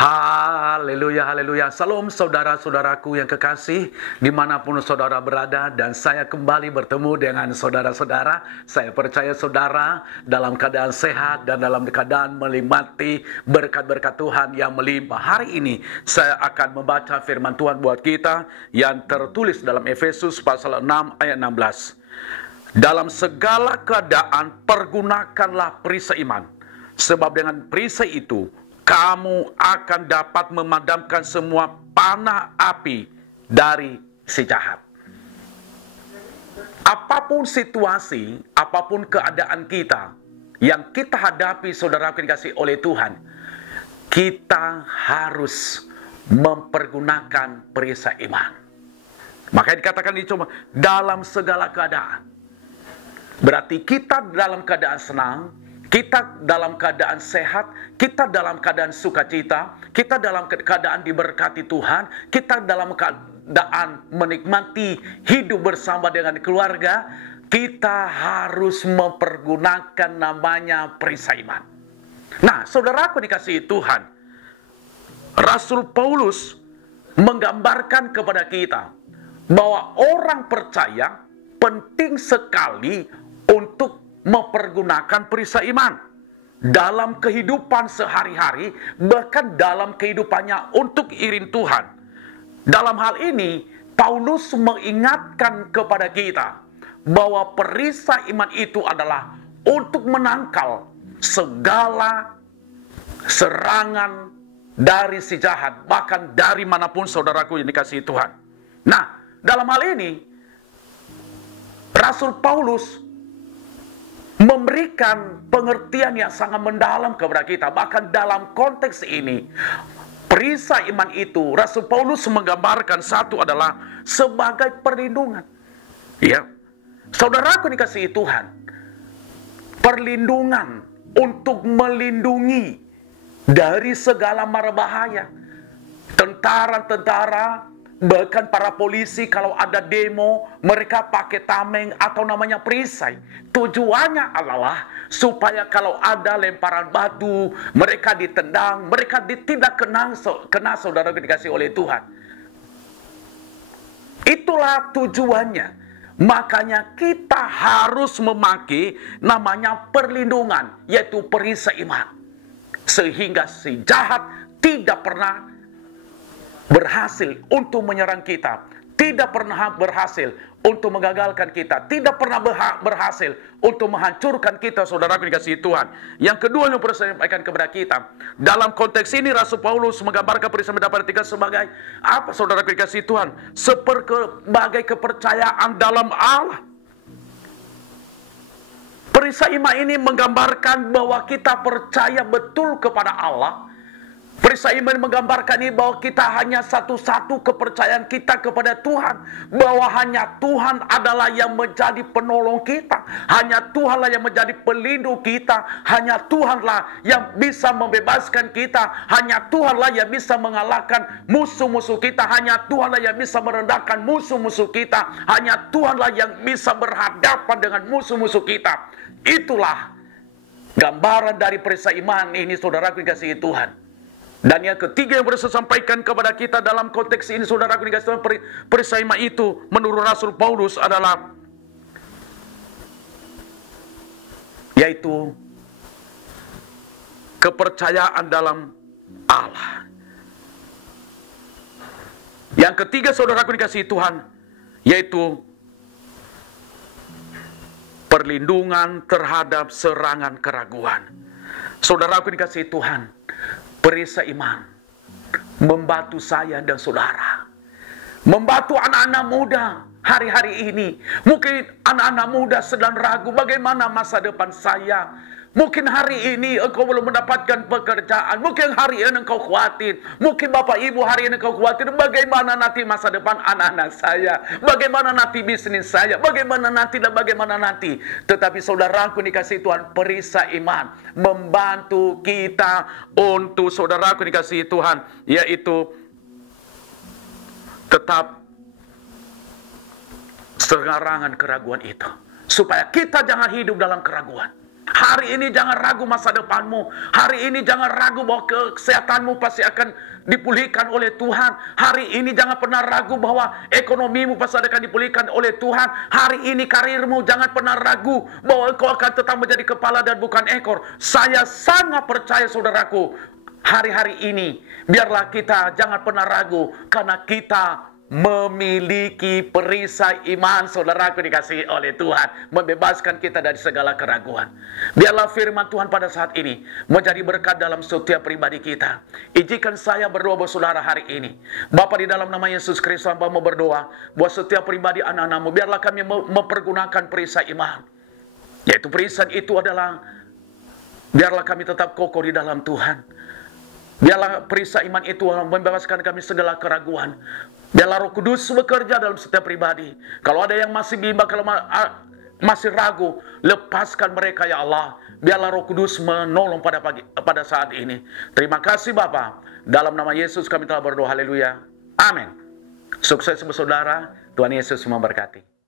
Haleluya, haleluya. Salam saudara-saudaraku yang kekasih, dimanapun saudara berada, dan saya kembali bertemu dengan saudara-saudara. Saya percaya saudara dalam keadaan sehat dan dalam keadaan menikmati berkat-berkat Tuhan yang melimpah. Hari ini saya akan membaca firman Tuhan buat kita yang tertulis dalam Efesus pasal 6 ayat 16. Dalam segala keadaan pergunakanlah perisai iman, sebab dengan perisai itu kamu akan dapat memadamkan semua panah api dari si jahat. Apapun situasi, apapun keadaan kita yang kita hadapi, saudara yang dikasihi oleh Tuhan, kita harus mempergunakan perisai iman. Makanya dikatakan di cuma dalam segala keadaan. Berarti kita dalam keadaan senang, kita dalam keadaan sehat, kita dalam keadaan sukacita, kita dalam keadaan diberkati Tuhan, kita dalam keadaan menikmati hidup bersama dengan keluarga, kita harus mempergunakan namanya perisai iman. Nah, saudaraku dikasihi Tuhan, Rasul Paulus menggambarkan kepada kita bahwa orang percaya penting sekali untuk mempergunakan perisai iman dalam kehidupan sehari-hari, bahkan dalam kehidupannya untuk iring Tuhan. Dalam hal ini, Paulus mengingatkan kepada kita bahwa perisai iman itu adalah untuk menangkal segala serangan dari si jahat, bahkan dari manapun saudaraku yang dikasihi Tuhan. Nah, dalam hal ini, Rasul Paulus memberikan pengertian yang sangat mendalam kepada kita. Bahkan dalam konteks ini, perisai iman itu, Rasul Paulus menggambarkan satu adalah sebagai perlindungan. Ya, saudaraku dikasihi Tuhan, perlindungan untuk melindungi dari segala mara bahaya. Tentara-tentara, bahkan para polisi kalau ada demo, mereka pakai tameng atau namanya perisai. Tujuannya adalah supaya kalau ada lemparan batu, mereka ditendang, mereka tidak kena saudara dikasih oleh Tuhan. Itulah tujuannya. Makanya kita harus memakai namanya perlindungan, yaitu perisai iman. Sehingga si jahat tidak pernah berhasil untuk menyerang kita, tidak pernah berhasil untuk menggagalkan kita, tidak pernah berhasil untuk menghancurkan kita, saudara dikasihi Tuhan. Yang kedua yang perlu saya sampaikan kepada kita, dalam konteks ini Rasul Paulus menggambarkan perisai mendapat tiga sebagai apa, saudara dikasihi Tuhan? Sebagai kepercayaan dalam Allah. Perisai iman ini menggambarkan bahwa kita percaya betul kepada Allah. Perisai iman menggambarkan ini bahwa kita hanya satu-satu kepercayaan kita kepada Tuhan. Bahwa hanya Tuhan adalah yang menjadi penolong kita. Hanya Tuhanlah yang menjadi pelindung kita. Hanya Tuhanlah yang bisa membebaskan kita. Hanya Tuhanlah yang bisa mengalahkan musuh-musuh kita. Hanya Tuhanlah yang bisa merendahkan musuh-musuh kita. Hanya Tuhanlah yang bisa berhadapan dengan musuh-musuh kita. Itulah gambaran dari perisai iman ini, saudaraku dikasihi Tuhan. Dan yang ketiga yang perlu saya sampaikan kepada kita dalam konteks ini, saudaraku dikasihi Tuhan, perisai iman itu menurut Rasul Paulus adalah yaitu kepercayaan dalam Allah. Yang ketiga, saudaraku dikasihi Tuhan, yaitu perlindungan terhadap serangan keraguan. Saudaraku dikasihi Tuhan, perisai iman membantu saya dan saudara, membantu anak-anak muda hari-hari ini. Mungkin anak-anak muda sedang ragu bagaimana masa depan saya. Mungkin hari ini engkau belum mendapatkan pekerjaan. Mungkin hari ini engkau khawatir. Mungkin bapak ibu hari ini engkau khawatir bagaimana nanti masa depan anak-anak saya, bagaimana nanti bisnis saya, bagaimana nanti dan bagaimana nanti. Tetapi saudaraku dikasihi Tuhan, perisai iman membantu kita untuk, saudaraku dikasihi Tuhan, yaitu tetap serangan keraguan itu, supaya kita jangan hidup dalam keraguan. Hari ini jangan ragu masa depanmu. Hari ini jangan ragu bahwa kesehatanmu pasti akan dipulihkan oleh Tuhan. Hari ini jangan pernah ragu bahwa ekonomimu pasti akan dipulihkan oleh Tuhan. Hari ini karirmu jangan pernah ragu bahwa engkau akan tetap menjadi kepala dan bukan ekor. Saya sangat percaya saudaraku, hari-hari ini biarlah kita jangan pernah ragu karena kita memiliki perisai iman, saudaraku dikasihi oleh Tuhan, membebaskan kita dari segala keraguan. Biarlah firman Tuhan pada saat ini menjadi berkat dalam setiap pribadi kita. Izinkan saya berdoa buat saudara hari ini. Bapa, di dalam nama Yesus Kristus, hamba mau berdoa buat setiap pribadi anak-anakmu. Biarlah kami mempergunakan perisai iman, yaitu perisai itu adalah biarlah kami tetap kokoh di dalam Tuhan. Biarlah perisai iman itu membebaskan kami segala keraguan. Biarlah Roh Kudus bekerja dalam setiap pribadi. Kalau ada yang masih bimbang, kalau masih ragu, lepaskan mereka ya Allah. Biarlah Roh Kudus menolong pada saat ini. Terima kasih Bapa. Dalam nama Yesus kami telah berdoa. Haleluya. Amin. Sukses saudara. Tuhan Yesus memberkati.